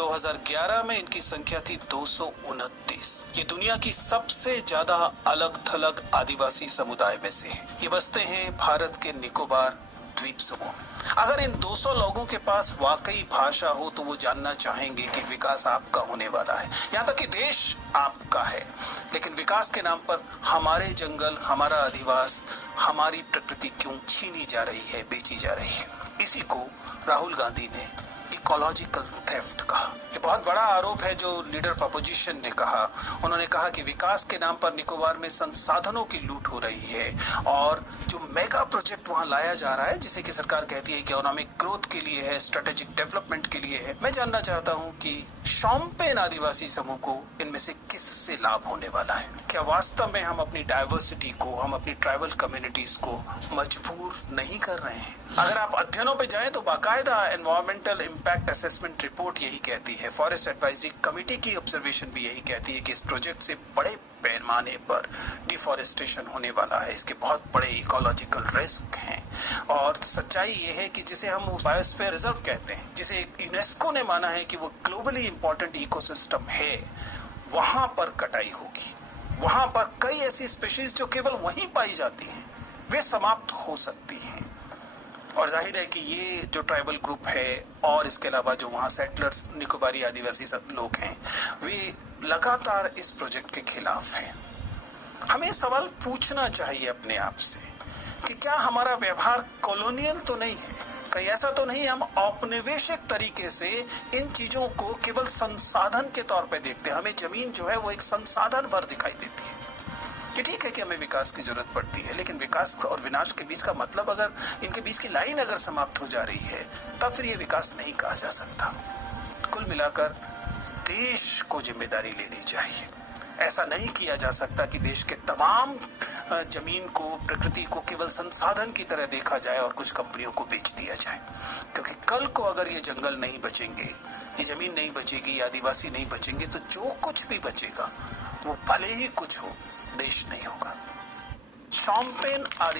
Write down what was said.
2011 में इनकी संख्या थी 229। ये दुनिया की सबसे ज्यादा अलग थलग आदिवासी समुदाय में से है। ये बसते हैं भारत के निकोबार द्वीप समूह में। अगर इन 200 लोगों के पास वाकई भाषा हो तो वो जानना चाहेंगे कि विकास आपका होने वाला है, यहाँ तक कि देश आपका है, लेकिन विकास के नाम पर हमारे जंगल, हमारा अधिवास, हमारी प्रकृति क्यों छीनी जा रही है, बेची जा रही है। इसी को राहुल गांधी ने इकोलॉजिकल थेफ्ट कहा। ये बहुत बड़ा आरोप है जो लीडर ऑफ अपोजिशन ने कहा। उन्होंने कहा कि विकास के नाम पर निकोबार में संसाधनों की लूट हो रही है और जो मेगा प्रोजेक्ट वहां लाया जा रहा है, जिसे कि सरकार कहती है कि इकोनॉमिक ग्रोथ के लिए है, स्ट्रेटेजिक डेवलपमेंट के लिए है। मैं जानना चाहता हूं कि शोम्पेन आदिवासी समूह को इनमें से किससे लाभ होने वाला है? क्या वास्तव में हम अपनी डाइवर्सिटी को, हम अपनी ट्राइबल कम्युनिटीज को मजबूर नहीं कर रहे हैं? अगर आप अध्ययनों पे जाएं तो बाकायदा एनवायरमेंटल इम्पैक्ट असेसमेंट रिपोर्ट यही कहती है, फॉरेस्ट एडवाइजरी कमेटी की ऑब्जर्वेशन भी यही कहती है कि इस प्रोजेक्ट से बड़े पैमाने पर डिफॉरेस्टेशन होने वाला है, इसके बहुत बड़े इकोलॉजिकल रिस्क हैं। और सच्चाई ये है कि जिसे हम बायोस्फीयर रिजर्व कहते हैं, जिसे यूनेस्को ने माना है कि वो ग्लोबली इंपॉर्टेंट इकोसिस्टम है, वहां पर कटाई होगी। वहां पर कई ऐसी स्पीशीज जो केवल वहीं पाई जाती हैं, वे समाप्त हो सकती हैं। और जाहिर है कि ये जो ट्राइबल ग्रुप है और इसके अलावा जो वहाँ सेटलर्स निकोबारी आदिवासी लोग हैं, वे लगातार इस प्रोजेक्ट के खिलाफ हैं। हमें सवाल पूछना चाहिए अपने आप से कि क्या हमारा व्यवहार कॉलोनियल तो नहीं है? कहीं ऐसा तो नहीं हम औपनिवेशिक तरीके से इन चीजों को केवल संसाधन के तौर पे देखते हैं? हमें जमीन जो है वो एक संसाधन भर दिखाई देती है। कि ठीक है कि हमें विकास की जरूरत पड़ती है, लेकिन विकास और विनाश के बीच का मतलब, अगर इनके बीच की लाइन अगर समाप्त हो जा रही है, तब फिर ये विकास नहीं कहा जा सकता। कुल मिलाकर देश को जिम्मेदारी लेनी चाहिए। ऐसा नहीं किया जा सकता कि देश के तमाम जमीन को, प्रकृति को केवल संसाधन की तरह देखा जाए और कुछ कंपनियों को बेच दिया जाए। क्योंकि कल को अगर ये जंगल नहीं बचेंगे, ये जमीन नहीं बचेगी, ये आदिवासी नहीं बचेंगे, तो जो कुछ भी बचेगा वो भले ही कुछ हो, देश नहीं होगा। शोम्पेन आदि